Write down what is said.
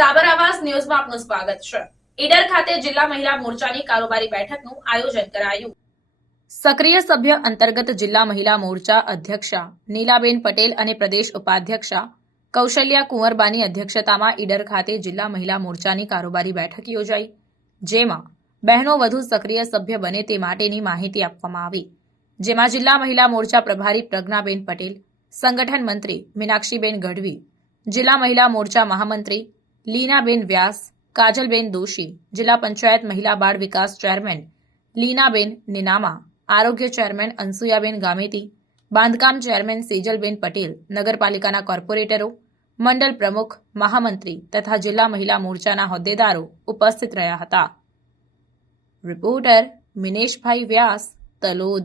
આપનું સ્વાગત છે. ઈડર ખાતે જિલ્લા મહિલા મોરચાની કારોબારી બેઠકનું આયોજન કરાયું. સક્રિય સભ્ય અંતર્ગત જિલ્લા મહિલા મોરચા અધ્યક્ષા નીલાબેન પટેલ અને પ્રદેશ ઉપાધ્યક્ષા કૌશલ્યા કુંવરબાની અધ્યક્ષતામાં ઈડર ખાતે જિલ્લા મહિલા મોરચાની કારોબારી બેઠક યોજાઈ, જેમાં બહેનો વધુ સક્રિય સભ્ય બને તે માટેની માહિતી આપવામાં આવી. જેમાં જિલ્લા મહિલા મોરચા પ્રભારી પ્રજ્ઞાબેન પટેલ, સંગઠન મંત્રી મીનાક્ષીબેન ગઢવી, જિલ્લા મહિલા મોરચા મહામંત્રી લીનાબેન વ્યાસ, કાજલબેન દોશી, જિલ્લા પંચાયત મહિલા બાળ વિકાસ ચેરમેન લીનાબેન નિનામા, આરોગ્ય ચેરમેન અનસુયાબેન ગામેતી, બાંધકામ ચેરમેન સેજલબેન પટેલ, નગરપાલિકાના કોર્પોરેટરો, મંડળ પ્રમુખ, મહામંત્રી તથા જિલ્લા મહિલા મોરચાના હોદ્દેદારો ઉપસ્થિત રહ્યા હતા. રિપોર્ટર મિનેશભાઈ વ્યાસ, તલોદ.